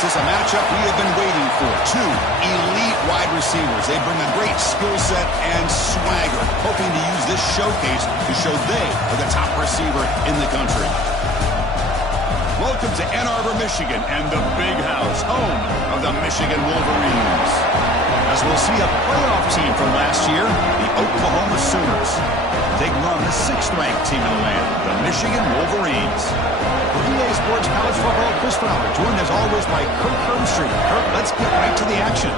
This is a matchup we have been waiting for. Two elite wide receivers. They bring a great skill set and swagger, hoping to use this showcase to show they are the top receiver in the country. Welcome to Ann Arbor, Michigan, and the Big House, home of the Michigan Wolverines. As we'll see a playoff team from last year, the Oklahoma Sooners, taking on the 6th-ranked team in the land, the Michigan Wolverines. For EA Sports College Football, Chris Fowler, joined as always by Kirk Herbstreit. Kirk, let's get right to the action.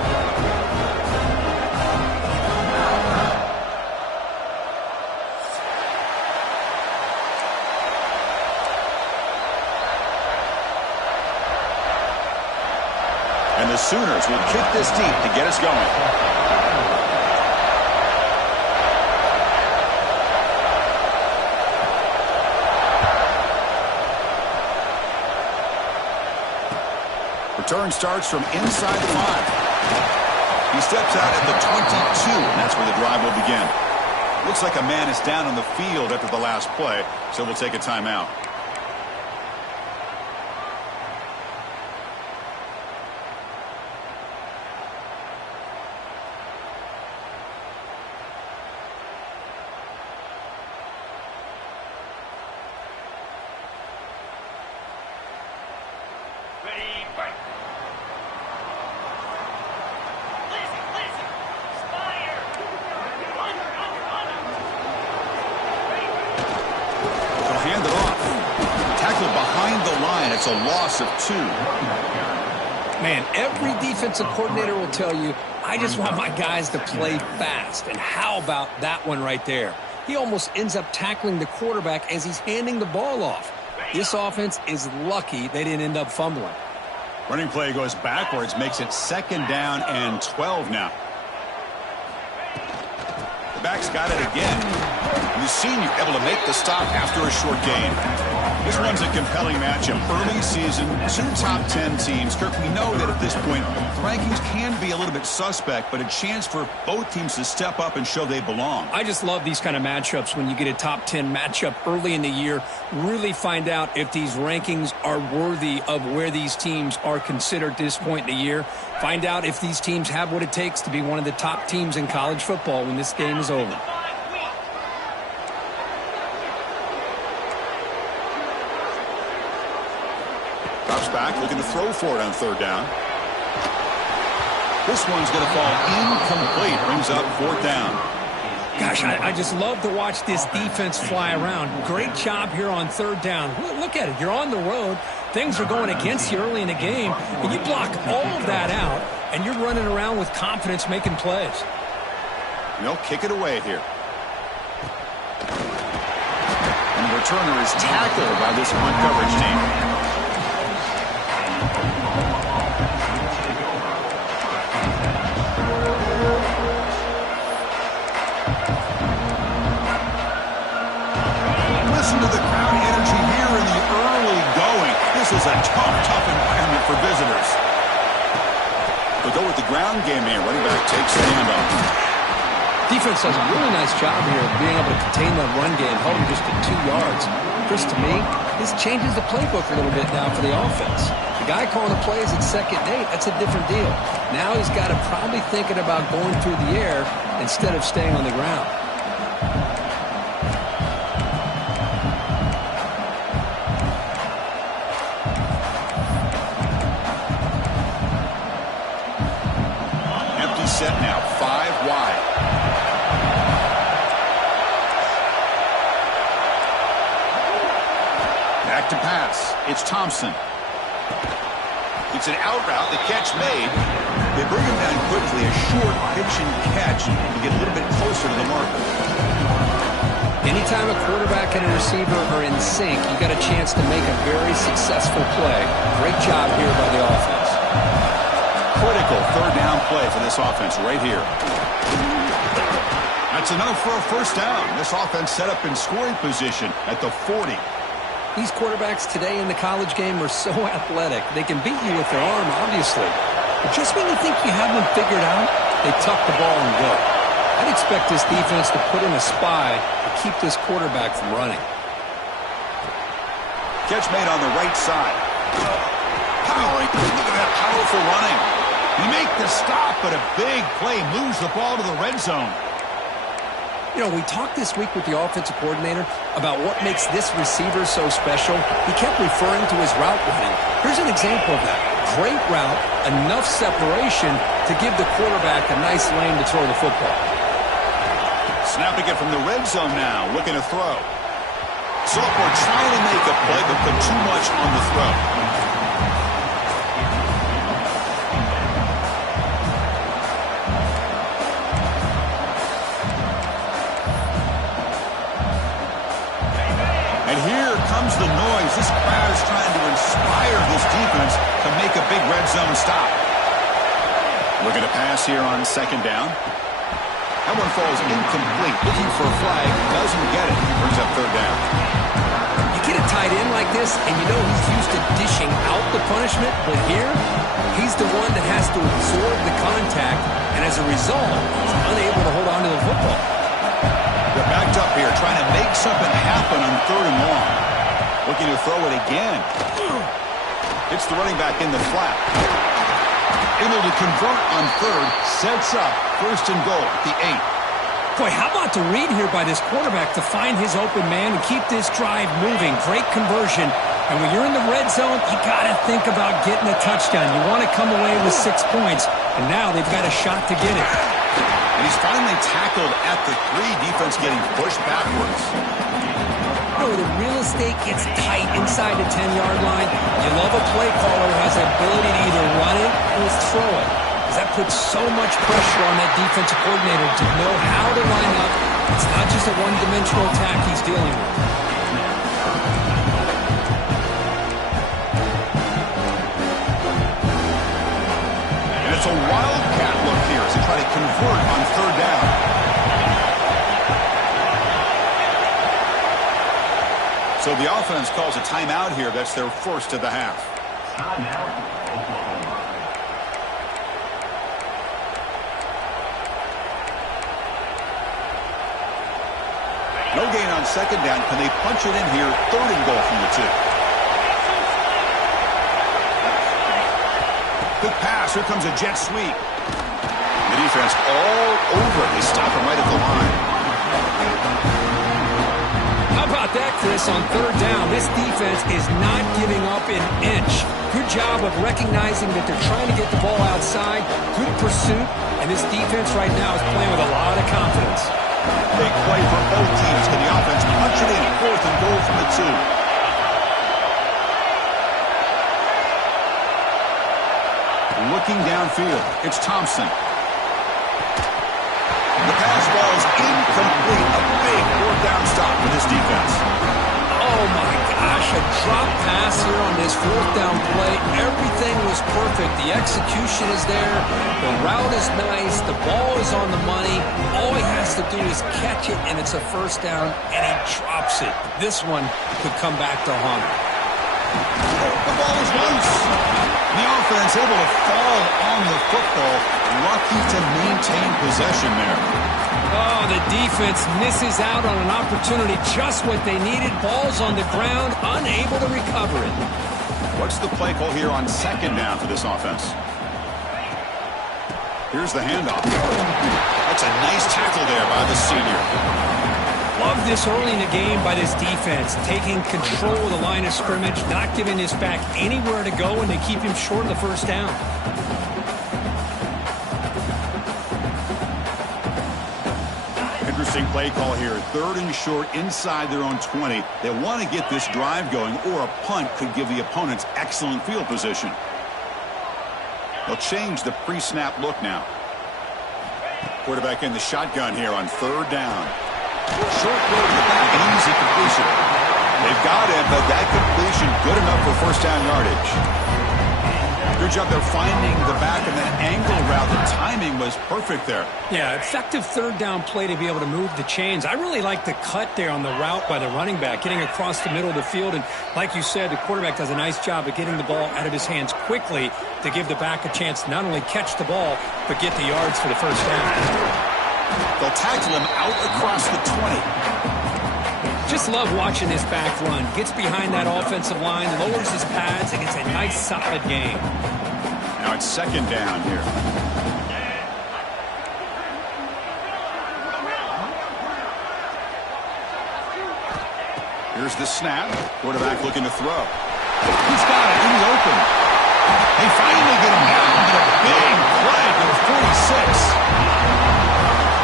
And the Sooners will kick this deep to get us going. Return starts from inside the 5. He steps out at the 22, and that's where the drive will begin. Looks like a man is down on the field after the last play, so we'll take a timeout. It's a loss of 2. Man, every defensive coordinator will tell you, I just want my guys to play fast. And how about that one right there? He almost ends up tackling the quarterback as he's handing the ball off. This offense is lucky they didn't end up fumbling. Running play goes backwards, makes it 2nd down and 12 now. The back's got it again. And the senior able to make the stop after a short gain. This one's a compelling matchup. Early season, 2 top 10 teams. Kirk, we know that at this point, the rankings can be a little bit suspect, but a chance for both teams to step up and show they belong. I just love these kind of matchups when you get a top 10 matchup early in the year. Really find out if these rankings are worthy of where these teams are considered at this point in the year. Find out if these teams have what it takes to be one of the top teams in college football when this game is over. Back, looking to throw for it on 3rd down. This one's going to fall incomplete. Brings up 4th down. Gosh, I just love to watch this defense fly around. Great job here on 3rd down. Look at it. You're on the road. Things are going against you early in the game, and you block all of that out, and you're running around with confidence making plays. And they'll kick it away here. And the returner is tackled by this punt coverage team. Listen to the crowd energy here in the early going. This is a tough environment for visitors. They'll go with the ground game here. Running back takes the handoff. Defense does a really nice job here of being able to contain that run game, held him just to 2 yards. Chris, to me, this changes the playbook a little bit now for the offense. The guy calling the plays at 2nd and 8, that's a different deal. Now he's got to probably thinking about going through the air instead of staying on the ground. Set now, 5 wide. Back to pass. It's Thompson. It's an out route. The catch made. They bring him down quickly. A short pitch and catch to get a little bit closer to the marker. Anytime a quarterback and a receiver are in sync, you got a chance to make a very successful play. Great job here by the offense. Critical 3rd down play for this offense right here. That's enough for a 1st down. This offense set up in scoring position at the 40. These quarterbacks today in the college game are so athletic. They can beat you with their arm, obviously. But just when you think you have them figured out, they tuck the ball and go. I'd expect this defense to put in a spy to keep this quarterback from running. Catch made on the right side. Powering. Look at that powerful running. You make the stop, but a big play moves the ball to the red zone. You know, we talked this week with the offensive coordinator about what makes this receiver so special. He kept referring to his route running. Here's an example of that. Great route, enough separation to give the quarterback a nice lane to throw the football. Snapping it from the red zone now, looking to throw. Sophomore trying to make a play, but put too much on the throw. And here comes the noise. This crowd is trying to inspire this defense to make a big red zone stop. Looking to pass here on second down. That one falls incomplete. Looking for a flag. Doesn't get it. Brings up third down. You get a tight end like this, and you know he's used to dishing out the punishment, but here, he's the one that has to absorb the contact, and as a result, he's unable to hold on to the football. They're backed up here, trying to make something happen on third and long. Looking to throw it again. It's the running back in the flat. Able to convert on third, sets up first and goal at the 8. Boy, how about the read here by this quarterback to find his open man and keep this drive moving. Great conversion. And when you're in the red zone, you got to think about getting a touchdown. You want to come away with 6 points, and now they've got a shot to get it. And he's finally tackled at the 3, defense getting pushed backwards. You know, the real estate gets tight inside the 10-yard line. You love a play caller who has the ability to either run it or throw it. Because that puts so much pressure on that defensive coordinator to know how to line up. It's not just a one-dimensional attack he's dealing with. And it's a wildcat look here as they try to convert on third down. So the offense calls a timeout here. That's their first of the half. No gain on second down. Can they punch it in here? Third and goal from the 2. Good pass. Here comes a jet sweep. The defense all over it. They stop him right at the line. How about that, Chris, on third down? This defense is not giving up an inch. Good job of recognizing that they're trying to get the ball outside. Good pursuit, and this defense right now is playing with a lot of confidence. Big play for both teams. Can the offense punch it in? Fourth and goal from the 2. Looking downfield, it's Thompson. The pass ball is incomplete. A big fourth down stop for this defense. Oh, my gosh, a drop pass here on this fourth down play. Everything was perfect. The execution is there. The route is nice. The ball is on the money. All he has to do is catch it, and it's a first down, and he drops it. This one could come back to haunt him. The ball is loose. The offense able to fall on the football. Lucky to maintain possession there. Oh, the defense misses out on an opportunity. Just what they needed. Ball's on the ground, unable to recover it. What's the play call here on second down for this offense? Here's the handoff. That's a nice tackle there by the senior. Love this early in the game by this defense, taking control of the line of scrimmage, not giving this back anywhere to go, and they keep him short of the first down. Interesting play call here. Third and short inside their own 20. They want to get this drive going, or a punt could give the opponents excellent field position. They'll change the pre-snap look now. Quarterback in the shotgun here on third down. Short throw to the back, an easy completion. They've got it, but that completion good enough for first down yardage. Good job there finding the back and that angle route. The timing was perfect there. Yeah, effective third down play to be able to move the chains. I really like the cut there on the route by the running back, getting across the middle of the field. And like you said, the quarterback does a nice job of getting the ball out of his hands quickly to give the back a chance to not only catch the ball, but get the yards for the first down. They'll tackle him out across the 20. Just love watching this back run. Gets behind that offensive line, lowers his pads, and gets a nice, solid gain. Now it's second down here. Here's the snap. Quarterback looking to throw. He's got it in the open. They finally get him down to a big play to the 46.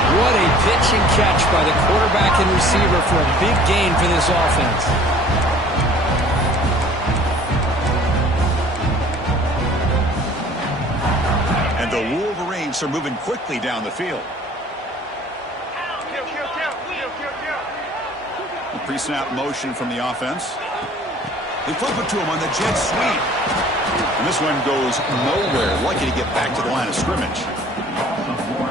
What a pitch and catch by the quarterback and receiver for a big gain for this offense. And the Wolverines are moving quickly down the field. The pre-snap motion from the offense. They flip it to him on the jet sweep. And this one goes nowhere. Lucky to get back to the line of scrimmage.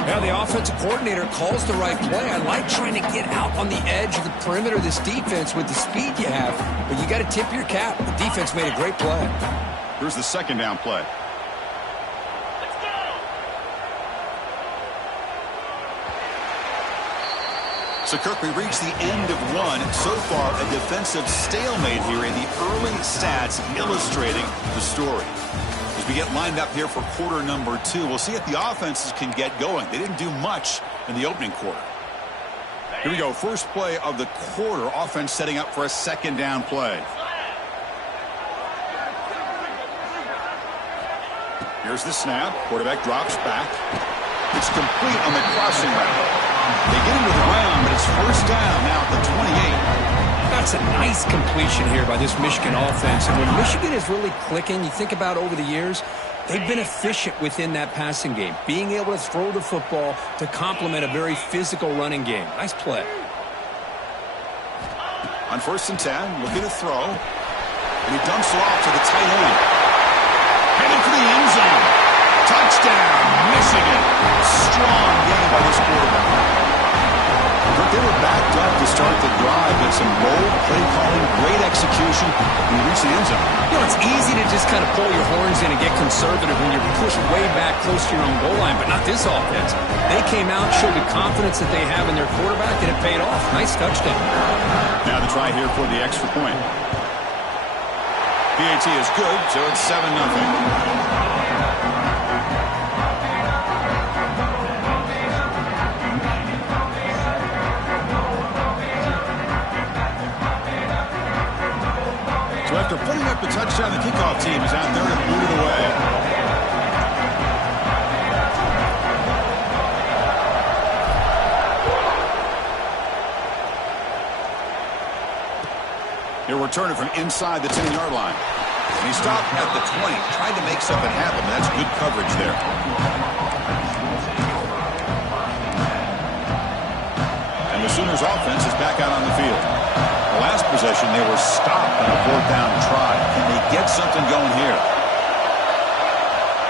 Yeah, the offensive coordinator calls the right play. I like trying to get out on the edge of the perimeter of this defense with the speed you have, but you got to tip your cap. The defense made a great play. Here's the second down play. So, Kirk, we reached the end of one. So far, a defensive stalemate here in the early stats illustrating the story. As we get lined up here for quarter number 2, we'll see if the offenses can get going. They didn't do much in the opening quarter. Here we go. First play of the quarter. Offense setting up for a second down play. Here's the snap. Quarterback drops back. It's complete on the crossing route. They get into the ground, but it's first down now at the 28. That's a nice completion here by this Michigan offense. And when Michigan is really clicking, you think about over the years, they've been efficient within that passing game, being able to throw the football to complement a very physical running game. Nice play. On 1st and 10, looking to throw. And he dumps it off to the tight end. Headed for the end zone. Touchdown, Michigan. Strong game by this quarterback. But they were backed up to start the drive, but some bold play calling, great execution, and he reached the end zone. You know, it's easy to just kind of pull your horns in and get conservative when you're pushed way back close to your own goal line, but not this offense. They came out, showed the confidence that they have in their quarterback, and it paid off. Nice touchdown. Now the try here for the extra point. PAT is good, so it's 7-0. So after putting up the touchdown, the kickoff team is out there to boot it away. He'll return it from inside the 10-yard line. And he stopped at the 20, tried to make something happen, but that's good coverage there. And the Sooners offense is back out on the field. The last possession, they were stopped on a 4th down try. Can they get something going here?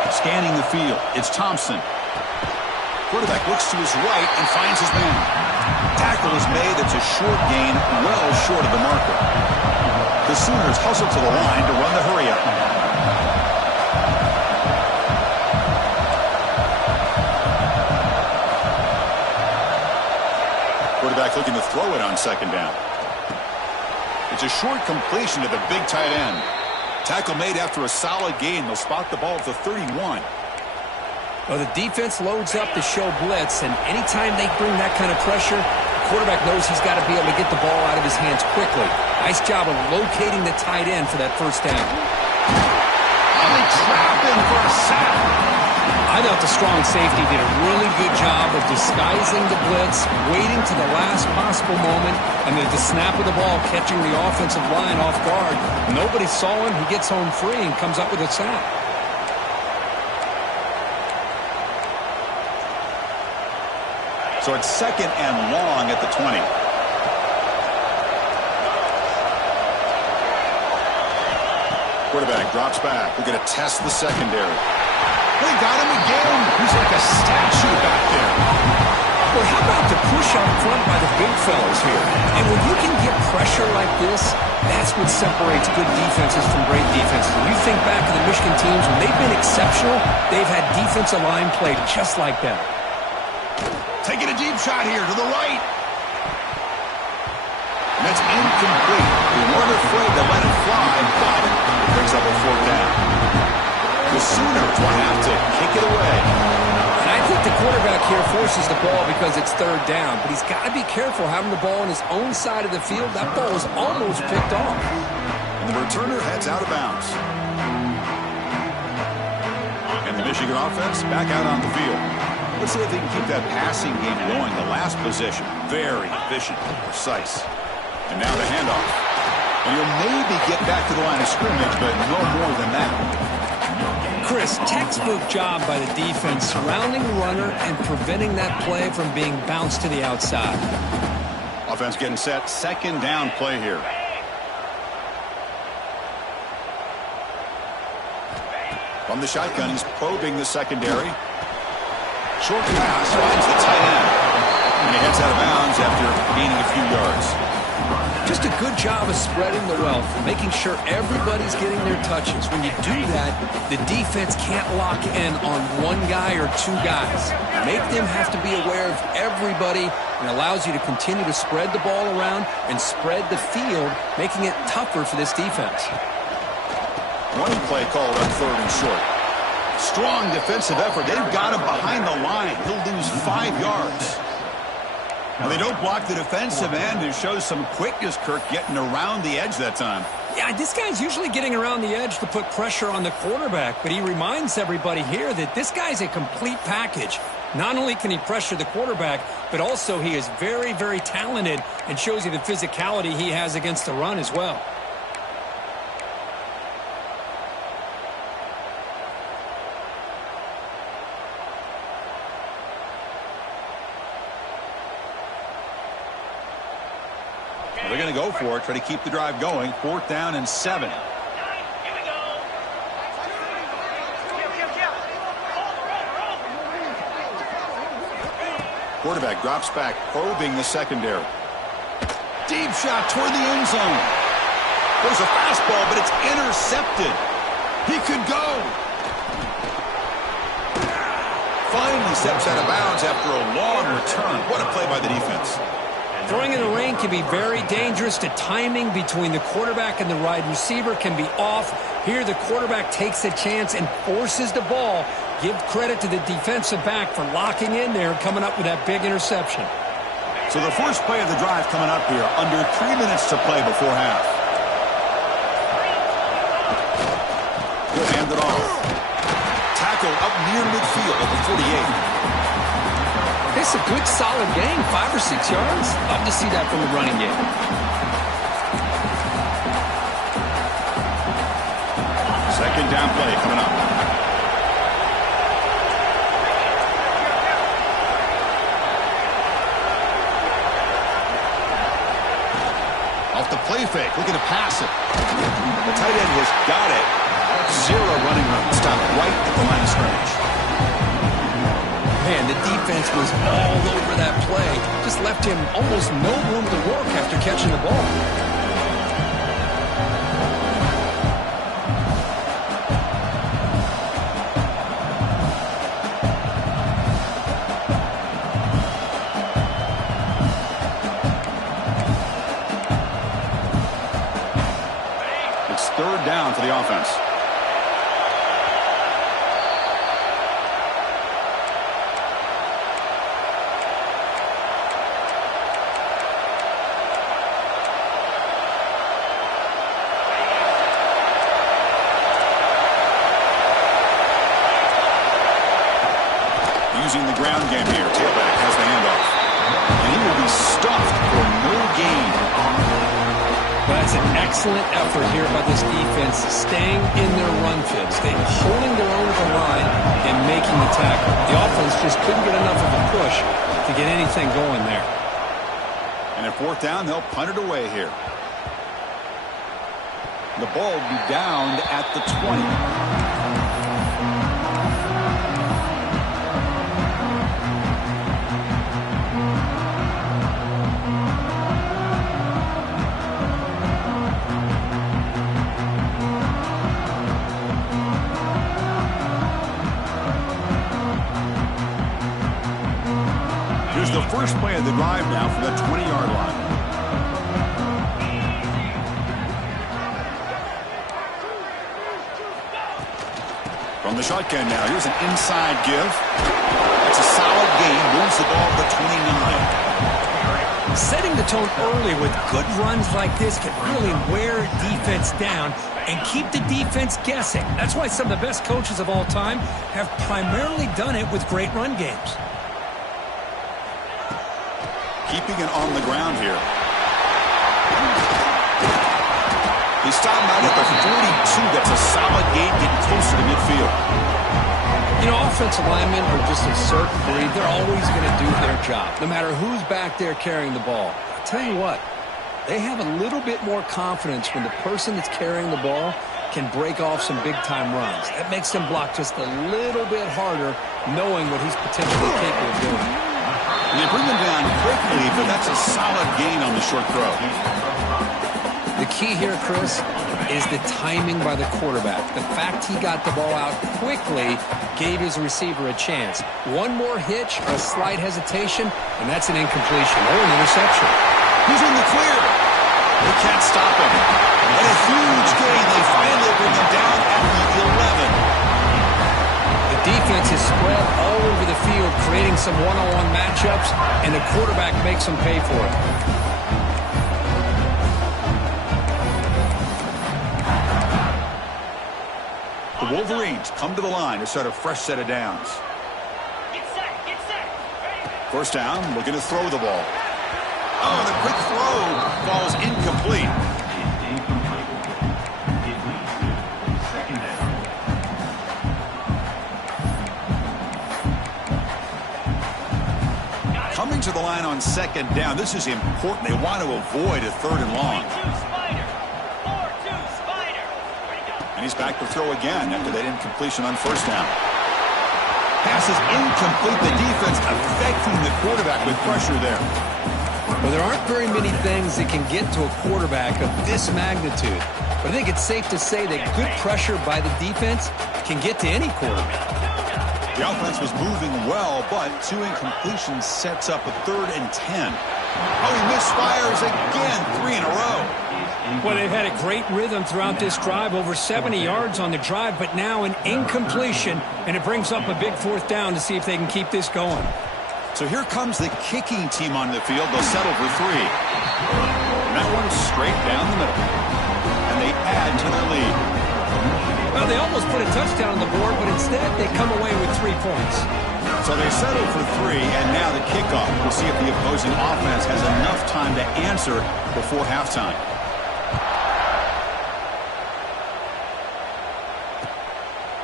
Scanning the field, it's Thompson. Quarterback looks to his right and finds his man. Tackle is made. It's a short gain, well short of the marker. The Sooners hustle to the line to run the hurry-up. Quarterback looking to throw it on 2nd down. It's a short completion to the big tight end. Tackle made after a solid gain. They'll spot the ball at the 31. Well, the defense loads up to show blitz, and anytime they bring that kind of pressure, the quarterback knows he's got to be able to get the ball out of his hands quickly. Nice job of locating the tight end for that 1st down. And they trap him for a sack. I thought the strong safety did a really good job of disguising the blitz, waiting to the last possible moment, and then at the snap of the ball, catching the offensive line off guard. Nobody saw him. He gets home free and comes up with a sack. So it's 2nd and long at the 20. Quarterback drops back. We're going to test the secondary. They got him again. He's like a statue back there. Well, how about the push up front by the big fellas here? And when you can get pressure like this, that's what separates good defenses from great defenses. When you think back to the Michigan teams, when they've been exceptional, they've had defensive line play just like that. Taking a deep shot here to the right. And that's complete. They weren't afraid to let it fly. Got it. Brings up a 4th down. The Sooners will have to kick it away. And I think the quarterback here forces the ball because it's 3rd down. But he's got to be careful having the ball on his own side of the field. That ball was almost picked off. And the returner heads out of bounds. And the Michigan offense back out on the field. Let's see if they can keep that passing game going. The last possession, very efficient and precise. And now the handoff. And he'll maybe get back to the line of scrimmage, but no more than that. Chris, textbook job by the defense surrounding the runner and preventing that play from being bounced to the outside. Offense getting set. 2nd down play here. From the shotgun, he's probing the secondary. Short pass finds the tight end. And he heads out of bounds after gaining a few yards. Just a good job of spreading the wealth, making sure everybody's getting their touches. When you do that, the defense can't lock in on one guy or 2 guys. Make them have to be aware of everybody, and allows you to continue to spread the ball around and spread the field, making it tougher for this defense. Running play called on 3rd and short. Strong defensive effort. They've got him behind the line. He'll lose 5 yards. Now they don't block the defensive end and shows some quickness, Kirk, getting around the edge that time. Yeah, this guy's usually getting around the edge to put pressure on the quarterback, but he reminds everybody here that this guy's a complete package. Not only can he pressure the quarterback, but also he is very, very talented and shows you the physicality he has against the run as well. They're going to go for it, try to keep the drive going. 4th down and 7. Quarterback drops back, probing the secondary. Deep shot toward the end zone. There's a fastball, but it's intercepted. He could go. Finally steps out of bounds after a long return. What a play by the defense. Throwing in the rain can be very dangerous. The timing between the quarterback and the wide receiver can be off. Here the quarterback takes a chance and forces the ball. Give credit to the defensive back for locking in there and coming up with that big interception. So the first play of the drive coming up here. Under 3 minutes to play before half. He'll hand it off. Tackle up near midfield at the 48. It's a good, solid game, 5 or 6 yards. Love to see that from the running game. Second down play coming up. Off the play fake, looking to pass it. The tight end has got it. 0 running room. Stopped right at the line of scrimmage. Man, the defense was all over that play. Just left him almost no room to work after catching the ball. It's 3rd down for the offense. Using the ground game here. Tailback has the handoff. And he will be stuffed for no gain. Well, that's an excellent effort here by this defense, staying in their run fit, staying holding their own at the line and making the tackle. The offense just couldn't get enough of a push to get anything going there. And at 4th down, they'll punt it away here. The ball will be downed at the 20. Here's the first play of the drive now from the 20-yard line. the shotgun now. Here's an inside give. That's a solid gain. Moves the ball to 29. Setting the tone early with good runs like this can really wear defense down and keep the defense guessing. That's why some of the best coaches of all time have primarily done it with great run games. Keeping it on the ground here. He stopped out at the 42. That's a solid gain, getting closer to midfield. You know, offensive linemen are just a certain breed. They're always going to do their job, no matter who's back there carrying the ball. I'll tell you what, they have a little bit more confidence when the person that's carrying the ball can break off some big-time runs. That makes them block just a little bit harder, knowing what he's potentially capable of doing. And they bring him down quickly, but that's a solid gain on the short throw. The key here, Chris, is the timing by the quarterback. The fact he got the ball out quickly gave his receiver a chance. One more hitch or a slight hesitation, and that's an incompletion or an interception. He's in the clear. They can't stop him. And a huge gain. They finally bring him down at the 11. The defense is spread all over the field, creating some one-on-one matchups, and the quarterback makes them pay for it. The Wolverines come to the line to start a fresh set of downs. Get set. First down, looking to throw the ball. Oh, the quick throw falls incomplete. Coming to the line on second down, this is important. They want to avoid a third and long. And he's back to throw again after that incompletion on first down. Pass is incomplete. The defense affecting the quarterback with pressure there. Well, there aren't very many things that can get to a quarterback of this magnitude. But I think it's safe to say that good pressure by the defense can get to any quarterback. The offense was moving well, but two incompletions sets up a 3rd and 10. Oh, he misfires again, 3 in a row. Well, they've had a great rhythm throughout this drive, over 70 yards on the drive, but now an incompletion, and it brings up a big 4th down to see if they can keep this going. So here comes the kicking team on the field. They'll settle for 3. And that one's straight down the middle. And they add to their lead. Well, they almost put a touchdown on the board, but instead they come away with 3 points. So they settle for 3, and now the kickoff. We'll see if the opposing offense has enough time to answer before halftime.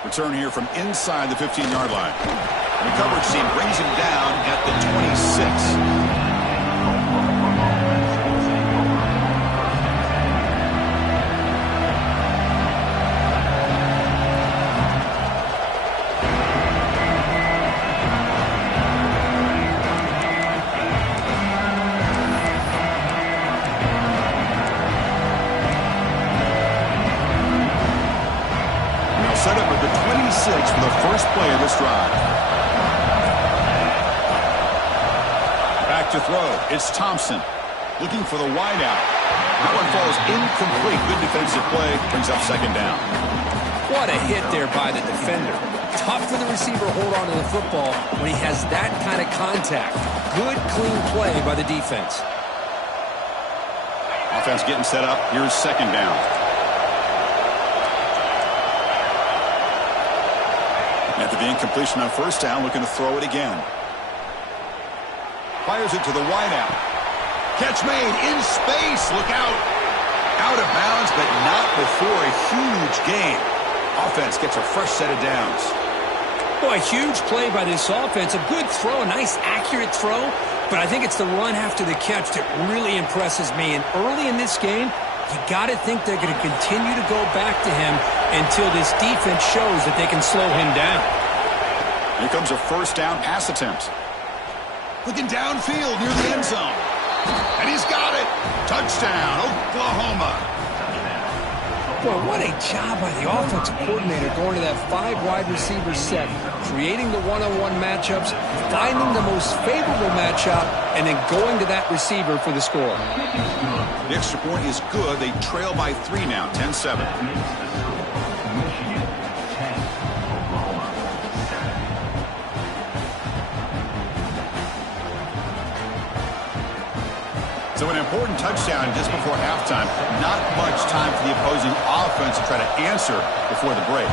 Return here from inside the 15-yard line. And the coverage team brings him down at the 26. Set up at the 26 for the first play of this drive. Back to throw. It's Thompson looking for the wideout. That one falls incomplete. Good defensive play. Brings up second down. What a hit there by the defender. Tough for the receiver to hold on to the football when he has that kind of contact. Good, clean play by the defense. Offense getting set up. Here's second down. After the incompletion on first down, looking to throw it again. Fires it to the wideout. Catch made in space. Look out. Out of bounds, but not before a huge gain. Offense gets a fresh set of downs. Boy, a huge play by this offense. A good throw, a nice accurate throw. But I think it's the run after the catch that really impresses me. And early in this game, you got to think they're going to continue to go back to him until this defense shows that they can slow him down. Here comes a first down pass attempt. Looking downfield near the end zone. And he's got it. Touchdown, Oklahoma. Boy, what a job by the offensive coordinator going to that 5 wide receiver set, creating the one-on-one matchups, finding the most favorable matchup, and then going to that receiver for the score. The extra point is good. They trail by 3 now, 10-7. So an important touchdown just before halftime. Not much time for the opposing offense to try to answer before the break.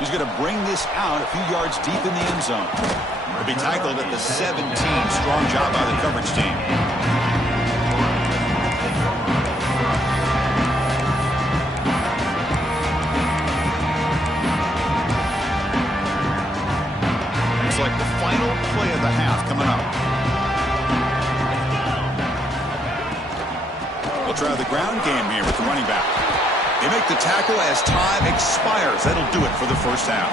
He's going to bring this out a few yards deep in the end zone. He'll be tackled at the 17. Strong job by the coverage team. It's like the final play of the half coming up. We'll try the ground game here with the running back. They make the tackle as time expires. That'll do it for the first half.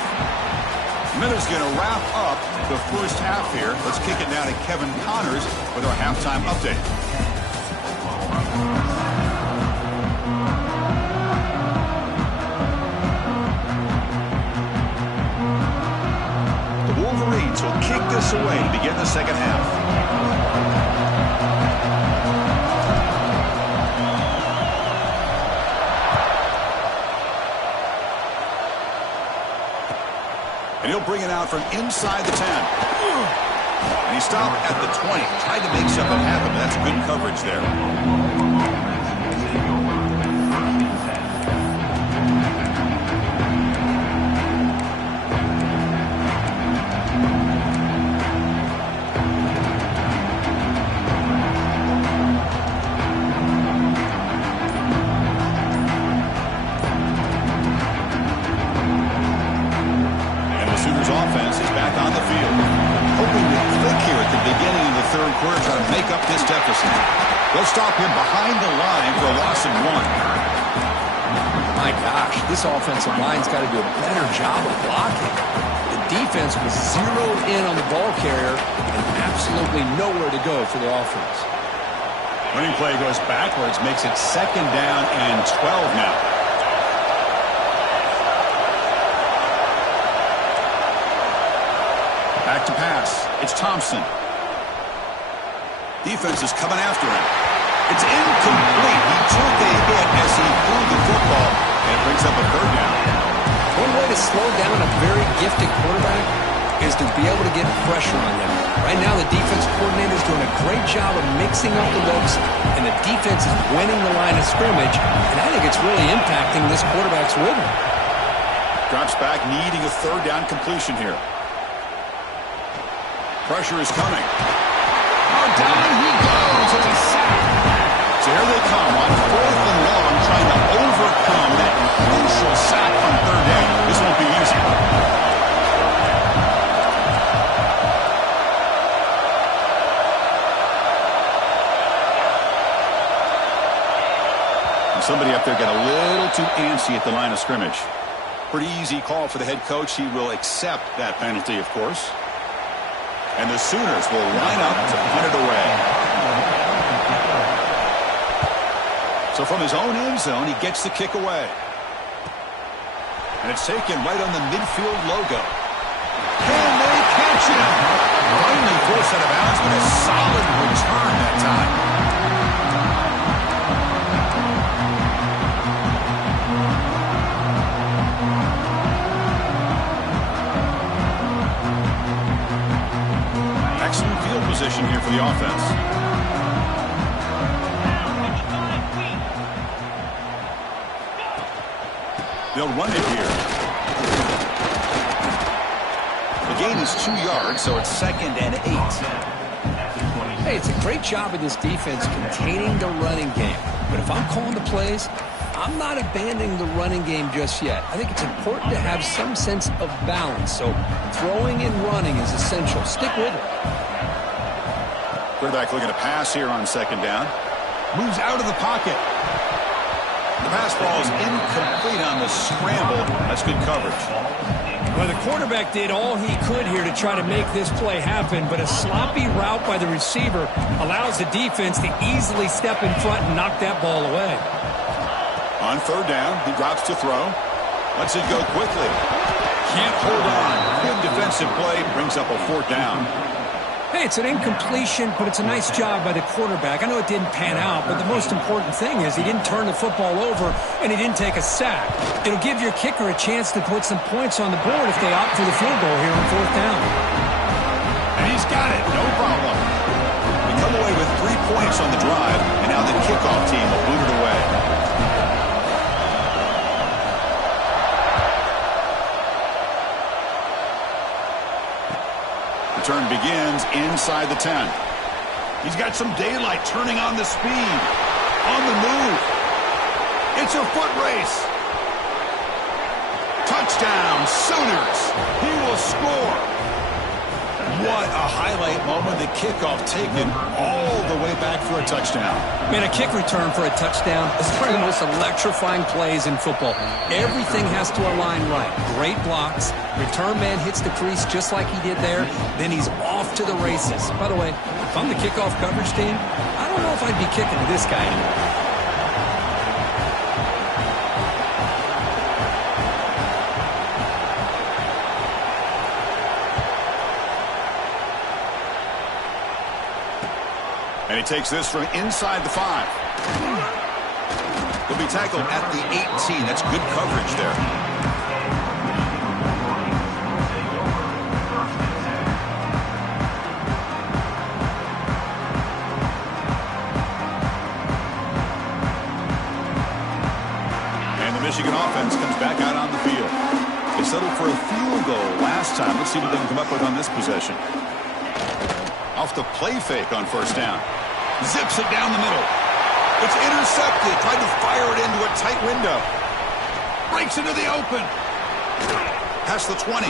Miller's going to wrap up the first half here. Let's kick it now to Kevin Connors with our halftime update. The Wolverines will kick this away to begin the second half. And he'll bring it out from inside the 10. And he stopped at the 20. Tried to make something happen, but that's good coverage there. Offense is back on the field. Hoping to click here at the beginning of the third quarter, trying to make up this deficit. They'll stop him behind the line for a loss of 1. My gosh, this offensive line's got to do a better job of blocking. The defense was zeroed in on the ball carrier and absolutely nowhere to go for the offense. Running play goes backwards, makes it 2nd down and 12 now. Back to pass. It's Thompson. Defense is coming after him. It's incomplete. He took a hit as he threw the football, and it brings up a 3rd down. One way to slow down a very gifted quarterback is to be able to get pressure on them. Right now, the defense coordinator is doing a great job of mixing up the looks, and the defense is winning the line of scrimmage, and I think it's really impacting this quarterback's rhythm. Drops back, needing a 3rd down completion here. Pressure is coming. Oh, down he goes. It's a sack. So here they come on 4th and long, trying to overcome that crucial sack on 3rd down. This won't be easy. And somebody up there got a little too antsy at the line of scrimmage. Pretty easy call for the head coach. He will accept that penalty, of course. And the Sooners will line up to punt it away. So from his own end zone, he gets the kick away. And it's taken right on the midfield logo. Can they catch him? Finally forced out of bounds with a solid return that time. Excellent field position here for the offense. They'll run it here. The gain is 2 yards, so it's 2nd and 8. Hey, it's a great job of this defense containing the running game. But if I'm calling the plays, I'm not abandoning the running game just yet. I think it's important to have some sense of balance. So throwing and running is essential. Stick with it. Quarterback looking to pass here on 2nd down. Moves out of the pocket. The pass ball is incomplete on the scramble. That's good coverage. Well, the quarterback did all he could here to try to make this play happen, but a sloppy route by the receiver allows the defense to easily step in front and knock that ball away. On 3rd down, he drops to throw. Lets it go quickly. Can't hold on. Good defensive play. Brings up a 4th down. Hey, it's an incompletion, but it's a nice job by the quarterback. I know it didn't pan out, but the most important thing is he didn't turn the football over and he didn't take a sack. It'll give your kicker a chance to put some points on the board if they opt for the field goal here on 4th down. And he He's got it. No problem. We come away with 3 points on the drive, and now the kickoff team will boot it away. Return begins inside the 10. He's got some daylight, turning on the speed. On the move. It's a foot race. Touchdown, Sooners. He will score. What a highlight moment. The kickoff taken all the way back for a touchdown. Man, a kick return for a touchdown is one of the most electrifying plays in football. Everything has to align right. Great blocks. Return man hits the crease just like he did there. Then he's off to the races. By the way, if I'm the kickoff coverage team, I don't know if I'd be kicking to this guy anymore. And he takes this from inside the 5. He'll be tackled at the 18. That's good coverage there. And the Michigan offense comes back out on the field. They settled for a field goal last time. Let's see what they can come up with on this possession. Off the play fake on first down. Zips it down the middle. It's intercepted. Tried to fire it into a tight window. Breaks into the open. Past the 20.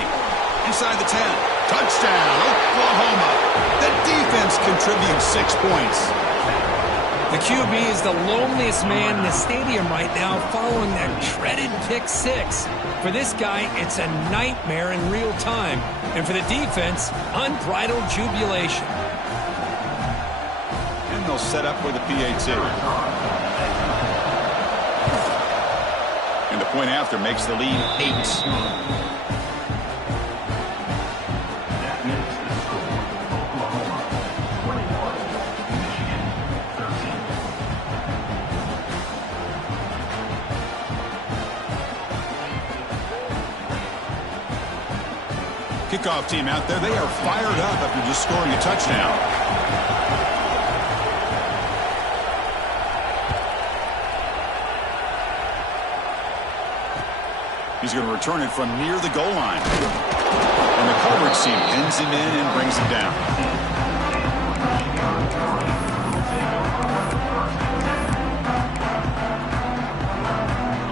Inside the 10. Touchdown, Oklahoma. The defense contributes 6 points. The QB is the loneliest man in the stadium right now following that dreaded pick 6. For this guy, it's a nightmare in real time. And for the defense, unbridled jubilation. And they'll set up for the PAT. And the point after makes the lead 8. Kickoff team out there, they are fired up after just scoring a touchdown. He's going to return it from near the goal line. And the coverage team pins him in and brings him down.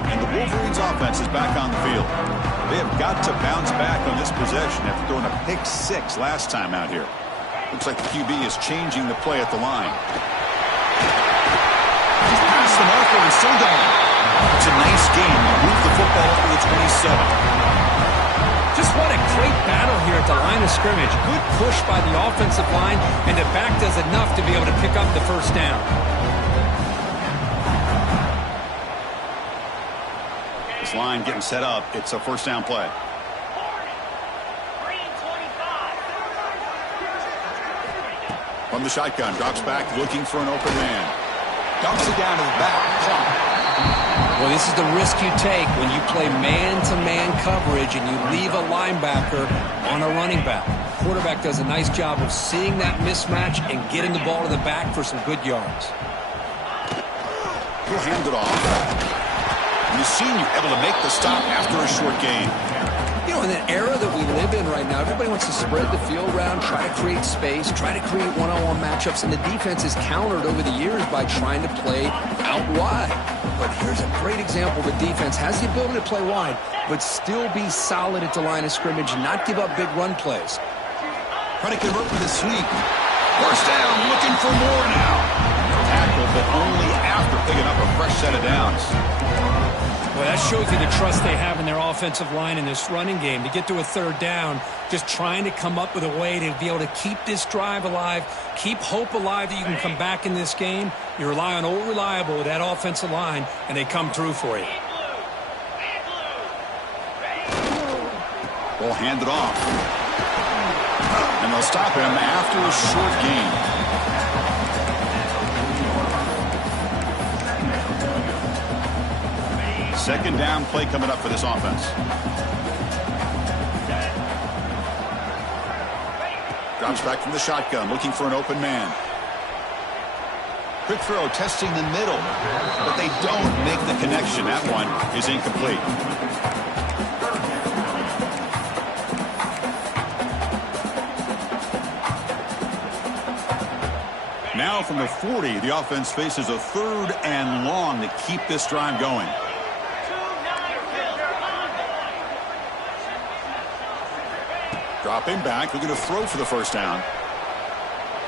And the Wolverines offense is back on the field. They have got to bounce back on this possession after throwing a pick 6 last time out here. Looks like the QB is changing the play at the line. He's passed the marker and still going. It's a nice game. They move the football up to the 27. Just what a great battle here at the line of scrimmage. Good push by the offensive line, and the back does enough to be able to pick up the first down. This line getting set up. It's a first down play. From the shotgun, drops back looking for an open man. Dumps it down to the back. Well, this is the risk you take when you play man-to-man coverage and you leave a linebacker on a running back. Quarterback does a nice job of seeing that mismatch and getting the ball to the back for some good yards. He'll hand it off. And the senior able to make the stop after a short gain. You know, in the era that we live in right now, everybody wants to spread the field around, try to create space, try to create one-on-one matchups, and the defense is countered over the years by trying to play out wide. But here's a great example. The defense has the ability to play wide, but still be solid at the line of scrimmage and not give up big run plays. Trying to convert with a sweep. First down, looking for more now. Tackle, but only after picking up a fresh set of downs. Well, that shows you the trust they have in their offensive line in this running game. To get to a third down, just trying to come up with a way to be able to keep this drive alive, keep hope alive that you can come back in this game. You rely on old reliable with that offensive line, and they come through for you. Ball handed off. And they'll stop him after a short gain. Second down play coming up for this offense. Drops back from the shotgun, looking for an open man. Quick throw, testing the middle, but they don't make the connection. That one is incomplete. Now from the 40, the offense faces a 3rd and long to keep this drive going. Dropping back, looking to throw for the first down.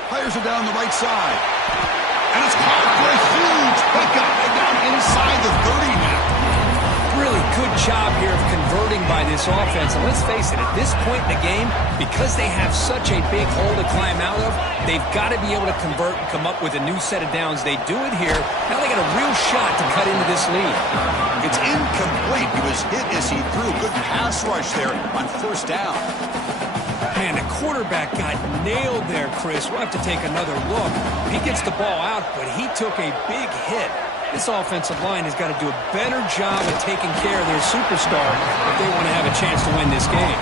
Fires it down the right side. And it's caught for a huge pickup. And down inside the 30 now. Really good job here of converting by this offense. And let's face it, at this point in the game, because they have such a big hole to climb out of, they've got to be able to convert and come up with a new set of downs. They do it here. Now they got a real shot to cut into this lead. It's incomplete. He was hit as he threw. Good pass rush there on first down. Man, the quarterback got nailed there, Chris. We'll have to take another look. He gets the ball out, but he took a big hit. This offensive line has got to do a better job of taking care of their superstar if they want to have a chance to win this game.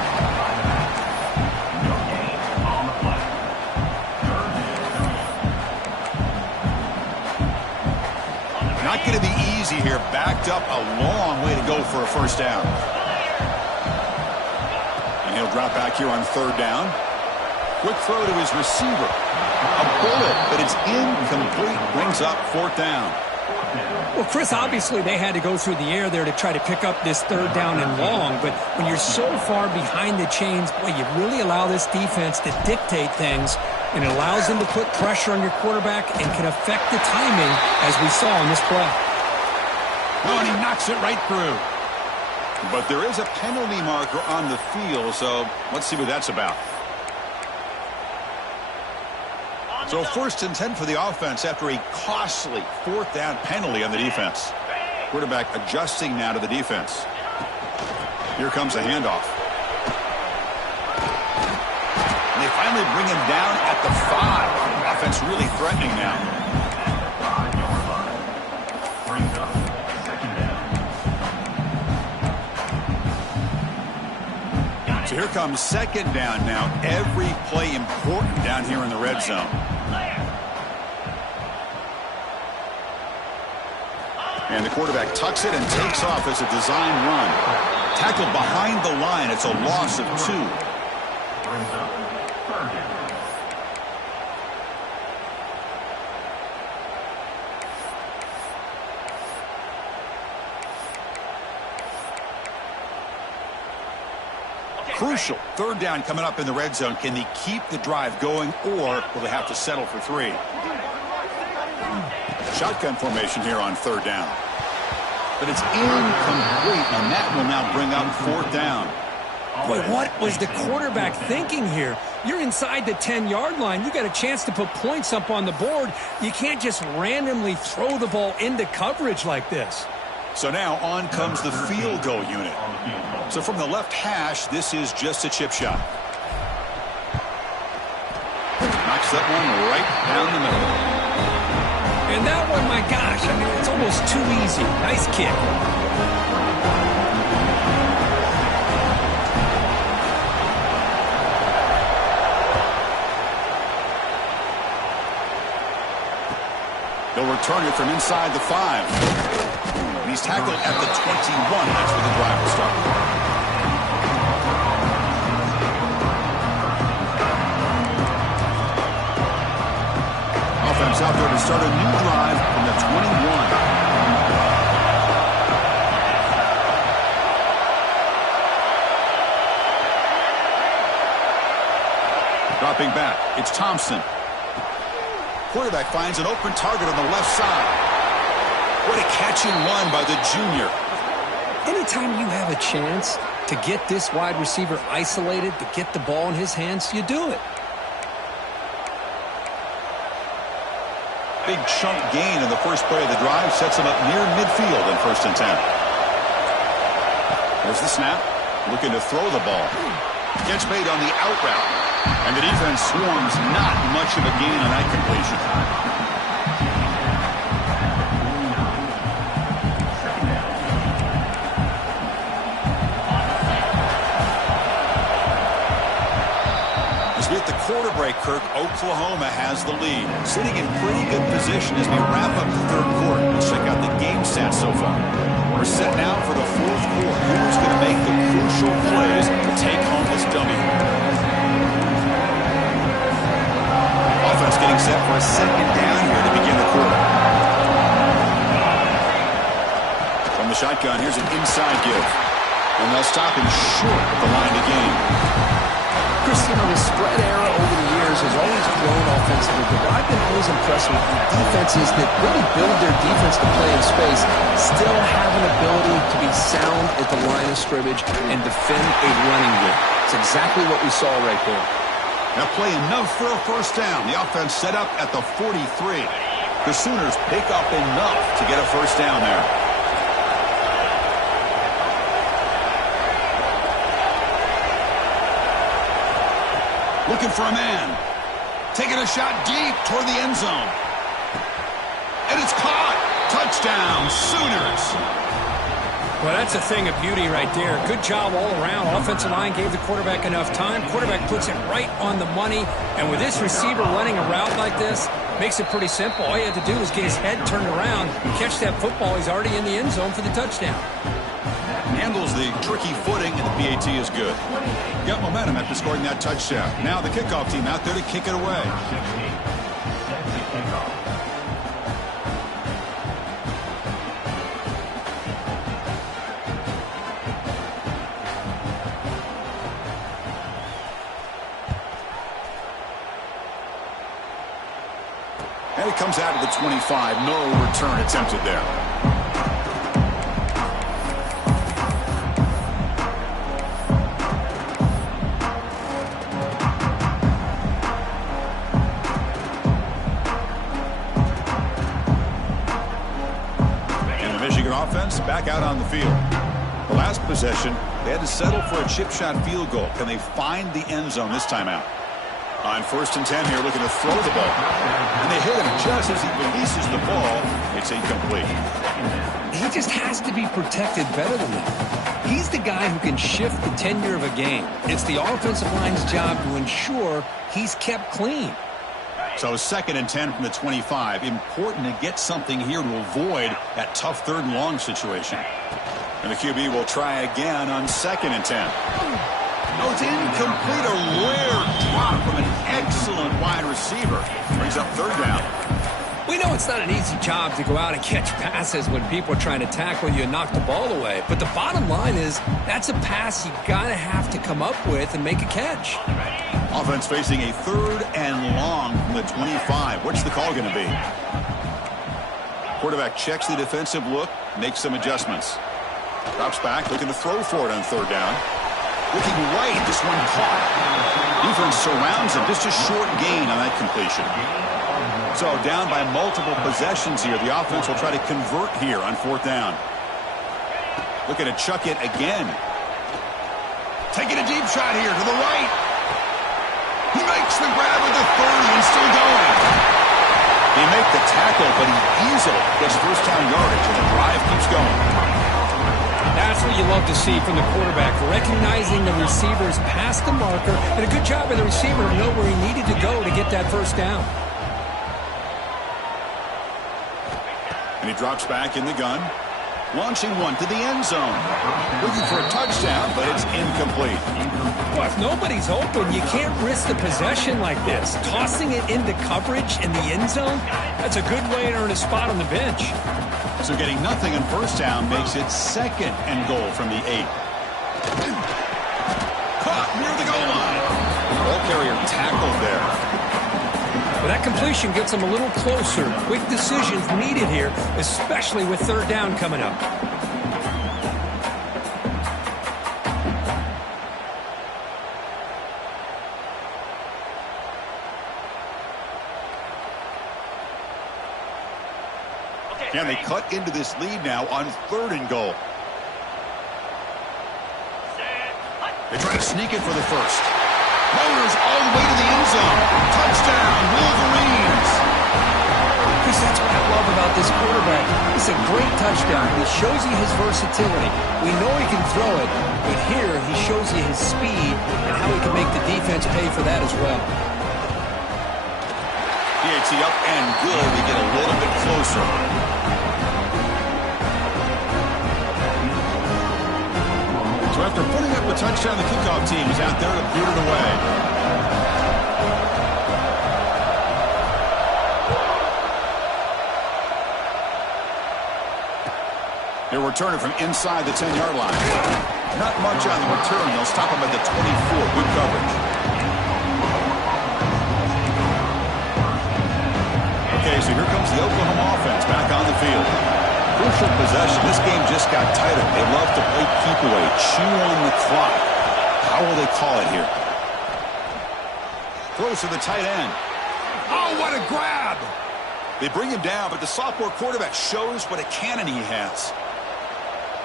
Not going to be easy here. Backed up a long way to go for a first down. And he'll drop back here on 3rd down. Quick throw to his receiver. A bullet, but it's incomplete. Brings up 4th down. Well, Chris, obviously they had to go through the air there to try to pick up this 3rd down and long, but when you're so far behind the chains, boy, you really allow this defense to dictate things, and it allows them to put pressure on your quarterback and can affect the timing, as we saw in this play. Oh, and he knocks it right through. But there is a penalty marker on the field, so let's see what that's about. So 1st and 10 for the offense after a costly 4th down penalty on the defense. Quarterback adjusting now to the defense. Here comes a handoff. And they finally bring him down at the 5. Offense really threatening now. So here comes 2nd down now. Every play important down here in the red zone. And the quarterback tucks it and takes off as a design run. Tackled behind the line. It's a loss of 2. Crucial 3rd down coming up in the red zone. Can they keep the drive going, or will they have to settle for 3? Shotgun formation here on 3rd down. But it's incomplete, and that will now bring up 4th down. Boy, what was the quarterback thinking here? You're inside the 10-yard line. You got a chance to put points up on the board. You can't just randomly throw the ball into coverage like this. So now on comes the field goal unit. So from the left hash, this is just a chip shot. Knocks that one right down the middle. And that one, my gosh, I mean, it's almost too easy. Nice kick. They'll return it from inside the 5. And he's tackled at the 21. That's where the drive will start. Offense out there to start a new drive from the 21. Dropping back, it's Thompson. Quarterback finds an open target on the left side. What a catch and run by the junior. Anytime you have a chance to get this wide receiver isolated, to get the ball in his hands, you do it. Big chunk gain in the first play of the drive sets him up near midfield in 1st and 10. There's the snap. Looking to throw the ball. Gets made on the out route. And the defense swarms. Not much of a gain on that completion. quarter break, Kirk, Oklahoma has the lead. Sitting in pretty good position as we wrap up the third quarter. Let's check out the game stats so far. We're set now for the fourth quarter. Who's going to make the crucial plays to take home this W? Offense getting set for a second down here to begin the quarter. From the shotgun, here's an inside give. And they'll stop him short at the line to gain. Chris, the spread era over the years has always grown offensively, but I've been always impressed with the defenses that really build their defense to play in space, still have an ability to be sound at the line of scrimmage and defend a running game. It's exactly what we saw right there. Now play enough for a first down. The offense set up at the 43. The Sooners pick up enough to get a first down there. Looking for a man. Taking a shot deep toward the end zone. And it's caught. Touchdown, Sooners. Well, that's a thing of beauty right there. Good job all around. Offensive line gave the quarterback enough time. Quarterback puts it right on the money. And with this receiver running a route like this, makes it pretty simple. All you have to do is get his head turned around, catch that football. He's already in the end zone for the touchdown. Handles the tricky footing, and the PAT is good. Got momentum after scoring that touchdown. Now the kickoff team out there to kick it away. And it comes out of the 25. No return attempted there. Offense back out on the field. The last possession, they had to settle for a chip shot field goal. Can they find the end zone this time out? On 1st and 10 here, looking to throw the ball. And they hit him just as he releases the ball. It's incomplete. He just has to be protected better than that. He's the guy who can shift the tenure of a game. It's the offensive line's job to ensure he's kept clean. So 2nd and 10 from the 25. Important to get something here to avoid that tough 3rd and long situation. And the QB will try again on 2nd and 10. No, it's incomplete. A rare drop from an excellent wide receiver. Brings up 3rd down. We know it's not an easy job to go out and catch passes when people are trying to tackle you and knock the ball away. But the bottom line is that's a pass you got to have to come up with and make a catch. Offense facing a 3rd and long from the 25. What's the call going to be? Quarterback checks the defensive look, makes some adjustments. Drops back, looking to throw for it on 3rd down. Looking right, this one caught. Defense surrounds him, just a short gain on that completion. So down by multiple possessions here. The offense will try to convert here on 4th down. Looking to chuck it again. Taking a deep shot here to the right. He makes the grab at the 30 and still going. He make the tackle, but he easily gets 1st down yardage, and the drive keeps going. That's what you love to see from the quarterback, recognizing the receivers past the marker, and a good job of the receiver to know where he needed to go to get that 1st down. And he drops back in the gun. Launching one to the end zone. Looking for a touchdown, but it's incomplete. Well, if nobody's open, you can't risk the possession like this. Tossing it into coverage in the end zone, that's a good way to earn a spot on the bench. So getting nothing on 1st down makes it 2nd and goal from the 8. Caught near the goal line. Ball carrier tackled there. Well, that completion gets them a little closer. Quick decisions needed here, especially with 3rd down coming up. Can they cut into this lead now on 3rd and goal? They try to sneak it for the 1st. Motors all the way to the end zone. Touchdown, Wolverines. Chris, that's what I love about this quarterback. It's a great touchdown. He shows you his versatility. We know he can throw it, but here he shows you his speed and how he can make the defense pay for that as well. PAT up and good. We get a little bit closer. So after putting up a touchdown, the kickoff team is out there to boot it away. They're returning from inside the 10-yard line. Not much on the return. They'll stop him at the 24. Good coverage. Okay, so here comes the Oklahoma offense back on the field. Crucial possession. This game just got tighter. They love to play keep away, chew on the clock. How will they call it here? Throws to the tight end. Oh, what a grab! They bring him down, but the sophomore quarterback shows what a cannon he has.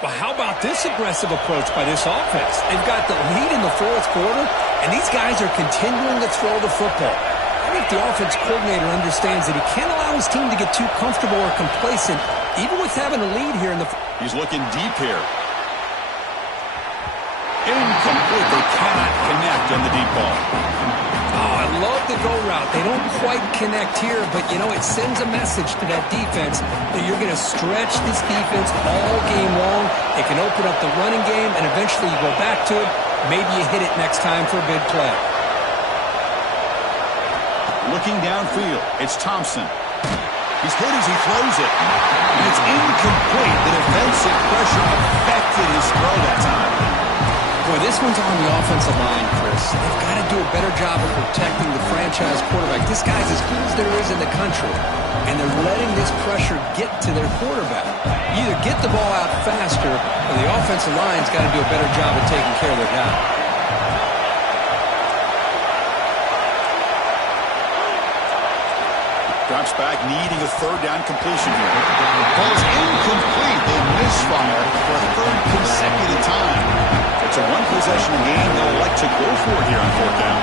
Well, how about this aggressive approach by this offense? They've got the lead in the fourth quarter, and these guys are continuing to throw the football. I think the offense coordinator understands that he can't allow his team to get too comfortable or complacent, even with having a lead here in the... He's looking deep here. Incomplete. They cannot connect on the deep ball. Oh, I love the go route. They don't quite connect here, but, you know, it sends a message to that defense that you're going to stretch this defense all game long. It can open up the running game, and eventually you go back to it. Maybe you hit it next time for a big play. Looking downfield, it's Thompson. He's hit as he throws it. And it's incomplete. The defensive pressure affected his throw that time. Boy, this one's on the offensive line, Chris. They've got to do a better job of protecting the franchise quarterback. This guy's as good as there is in the country, and they're letting this pressure get to their quarterback. You either get the ball out faster, or the offensive line's got to do a better job of taking care of their guy. Drops back, needing a third down completion here. Ball's incomplete. They misfire for a third consecutive time. It's a one-possession game. They'll like to go for it here on fourth down.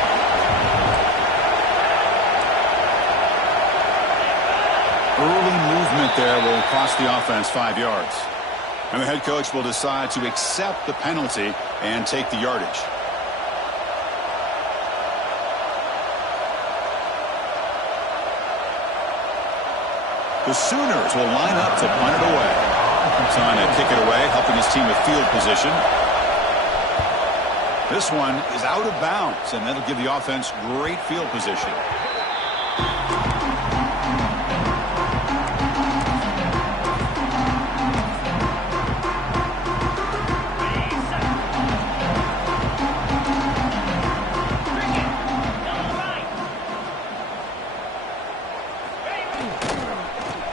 Early movement there will cost the offense 5 yards. And the head coach will decide to accept the penalty and take the yardage. The Sooners will line up to punt it away. Trying to kick it away, helping his team with field position. This one is out of bounds, and that'll give the offense great field position.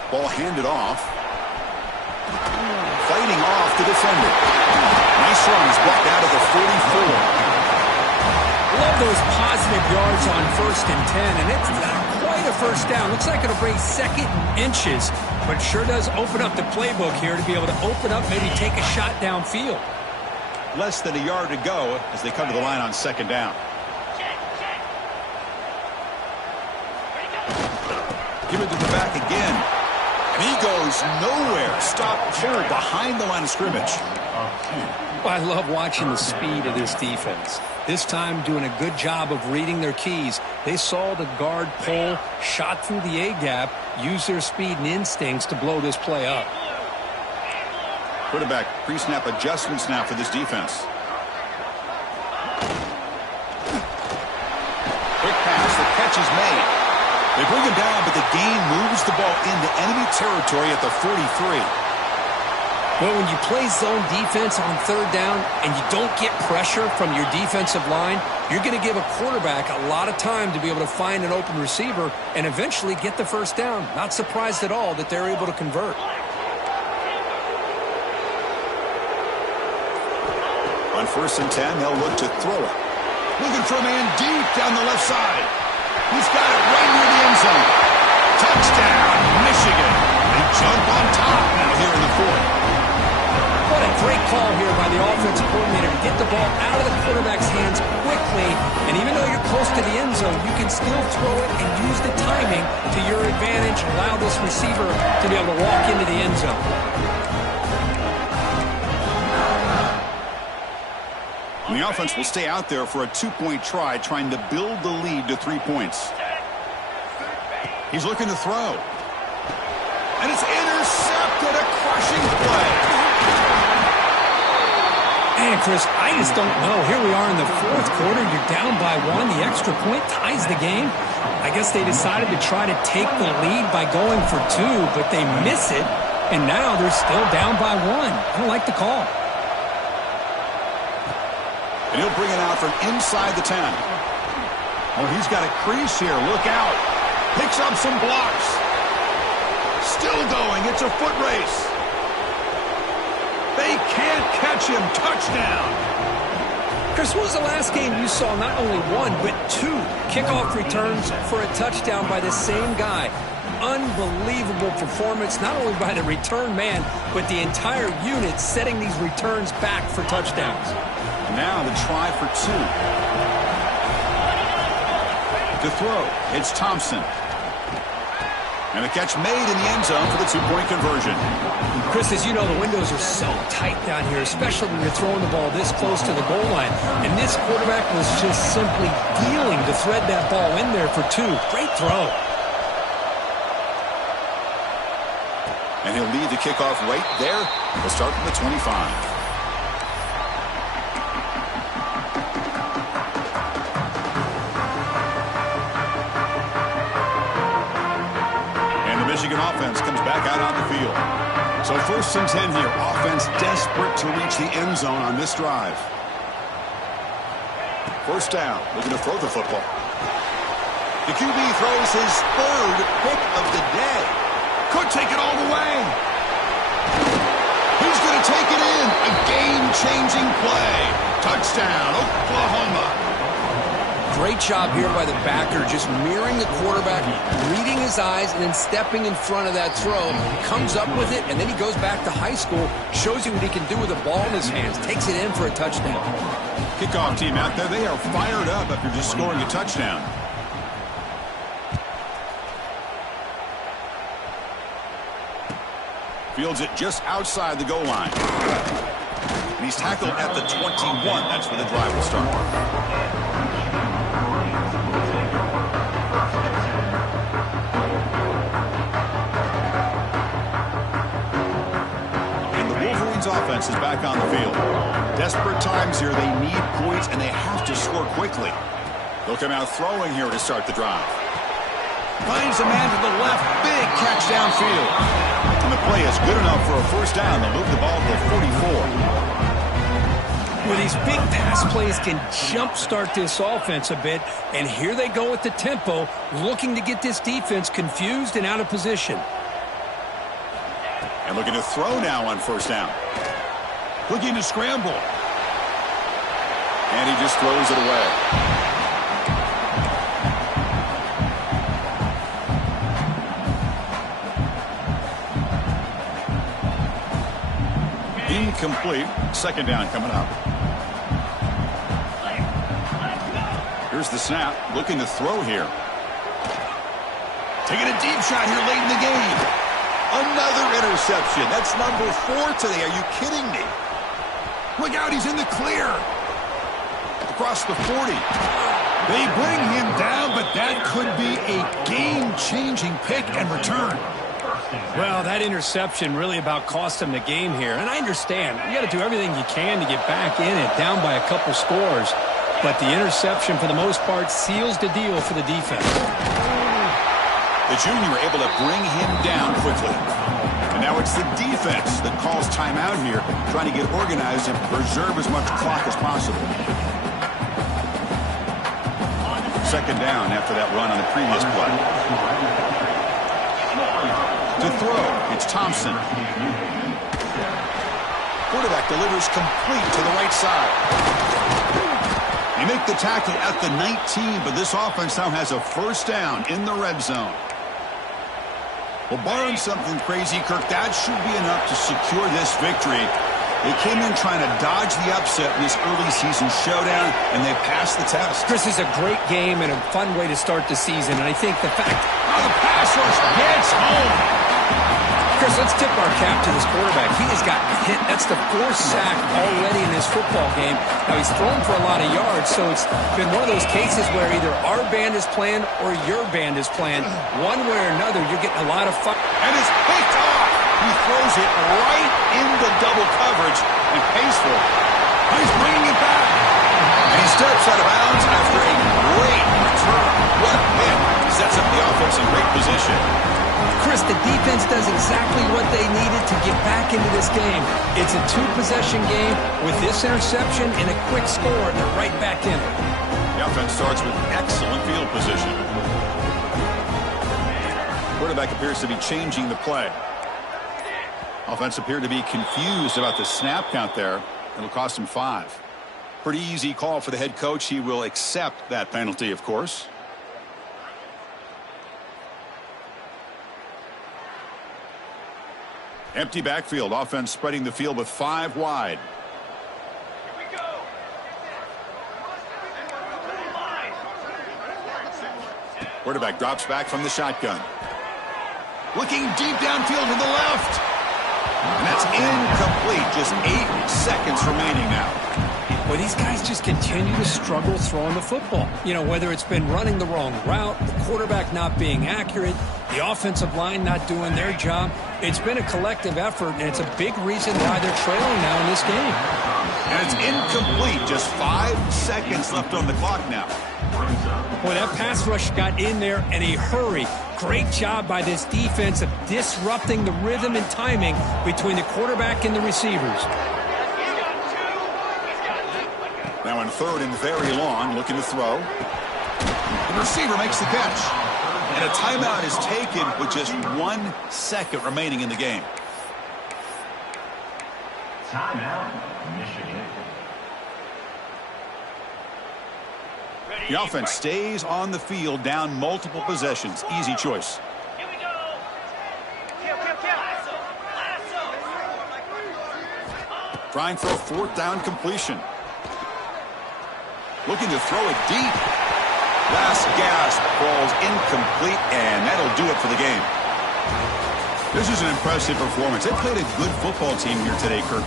Ball handed off. Fighting off the defender. Nice run. He's brought out of the 44. Love those positive yards on 1st and 10, and it's not quite a first down. Looks like it'll bring second and inches, but sure does open up the playbook here to be able to open up, maybe take a shot downfield. Less than a yard to go as they come to the line on second down. Give it to the back again. And he goes nowhere. Stop pulled behind the line of scrimmage. Well, I love watching the speed of this defense. This time doing a good job of reading their keys. They saw the guard pull, shot through the A-gap, used their speed and instincts to blow this play up. Quarterback pre-snap adjustments now for this defense. Quick pass. The catch is made. They bring him down, but the gain moves the ball into enemy territory at the 43. Well, when you play zone defense on third down and you don't get pressure from your defensive line, you're going to give a quarterback a lot of time to be able to find an open receiver and eventually get the first down. Not surprised at all that they're able to convert. On 1st and 10, they'll look to throw it. Looking for a man deep down the left side. He's got it right near the end zone. Touchdown, Michigan. They jump on top now here in the fourth. What a great call here by the offensive coordinator to get the ball out of the quarterback's hands quickly. And even though you're close to the end zone, you can still throw it and use the timing to your advantage. Allow this receiver to be able to walk into the end zone. And the offense will stay out there for a 2-point try, trying to build the lead to 3 points. He's looking to throw. And it's intercepted. A crushing play. Man, Chris, I just don't know. Here we are in the fourth quarter. You're down by one. The extra point ties the game. I guess they decided to try to take the lead by going for two, but they miss it, and now they're still down by one. I don't like the call. And he'll bring it out from inside the 10. Oh, he's got a crease here. Look out. Picks up some blocks. Still going. It's a foot race. They can't catch him. Touchdown. Chris, when was the last game you saw not only one, but two kickoff returns for a touchdown by the same guy? Unbelievable performance, not only by the return man, but the entire unit setting these returns back for touchdowns. Now the try for two. To throw, it's Thompson. And the catch made in the end zone for the two-point conversion. Chris, as you know, the windows are so tight down here, especially when you're throwing the ball this close to the goal line. And this quarterback was just simply dealing to thread that ball in there for two. Great throw. And he'll lead the kickoff right there. We'll start from the 25. Michigan offense comes back out on the field. So 1st and 10 here. Offense desperate to reach the end zone on this drive. 1st down. Looking to throw the football. The QB throws his 3rd pick of the day. Could take it all the way. He's going to take it in. A game-changing play. Touchdown, Oklahoma. Great job here by the backer, just mirroring the quarterback, reading his eyes, and then stepping in front of that throw. Comes up with it, and then he goes back to high school, shows you what he can do with the ball in his hands, takes it in for a touchdown. Kickoff team out there, they are fired up after just scoring a touchdown. Fields it just outside the goal line. And he's tackled at the 21. That's where the drive will start. Offense is back on the field. Desperate times here. They need points, and they have to score quickly. They'll come out throwing here to start the drive. Finds a man to the left. Big catch downfield. And the play is good enough for a 1st down. They'll move the ball to the 44. Well, these big pass plays can jumpstart this offense a bit, and here they go with the tempo, looking to get this defense confused and out of position. And looking to throw now on 1st down. Looking to scramble. And he just throws it away. Incomplete. 2nd down coming up. Here's the snap. Looking to throw here. Taking a deep shot here late in the game. Another interception. That's number 4 today. Are you kidding me? Look out, he's in the clear. Across the 40. They bring him down, but that could be a game-changing pick and return. Well, that interception really about cost him the game here. And I understand. You got to do everything you can to get back in it, down by a couple scores. But the interception, for the most part, seals the deal for the defense. The junior able to bring him down quickly. And now it's the defense that calls timeout here, trying to get organized and preserve as much clock as possible. 2nd down after that run on the previous play. To throw, it's Thompson. Quarterback delivers complete to the right side. They make the tackle at the 19, but this offense now has a 1st down in the red zone. Well, barring something crazy, Kirk, that should be enough to secure this victory. They came in trying to dodge the upset in this early season showdown, and they passed the test. This is a great game and a fun way to start the season, and I think the fact... Oh, the pass rush gets home. Chris, let's tip our cap to this quarterback. He has gotten hit. That's the fourth sack already in this football game. Now, he's thrown for a lot of yards, so it's been one of those cases where either our band is playing or your band is playing. One way or another, you're getting a lot of fun. And it's picked off. He throws it right into double coverage and pays for it. He's bringing it back. And he steps out of bounds after a great return. What a hit. Sets up the offense in great position. Chris, the defense does exactly what they needed to get back into this game. It's a two-possession game. With this interception and a quick score, they're right back in it. The offense starts with excellent field position. Quarterback appears to be changing the play. Offense appeared to be confused about the snap count there. It'll cost him 5. Pretty easy call for the head coach. He will accept that penalty, of course. Empty backfield. Offense spreading the field with 5 wide. Here we go. Quarterback drops back from the shotgun. Looking deep downfield to the left. And that's incomplete. Just 8 seconds remaining now. Well, these guys just continue to struggle throwing the football. You know, whether it's been running the wrong route, the quarterback not being accurate, the offensive line not doing their job. It's been a collective effort, and it's a big reason why they're trailing now in this game. And it's incomplete. Just 5 seconds left on the clock now. Boy, that pass rush got in there in a hurry. Great job by this defense of disrupting the rhythm and timing between the quarterback and the receivers. Now in 3rd and very long, looking to throw. The receiver makes the catch. And a timeout is taken with just 1 second remaining in the game. Timeout, Michigan. The offense stays on the field, down multiple possessions. Easy choice. Here we go. Kill. Lasso. Trying for a 4th down completion. Looking to throw it deep. Last gasp falls incomplete, and that'll do it for the game. This is an impressive performance. They played a good football team here today, Kirk.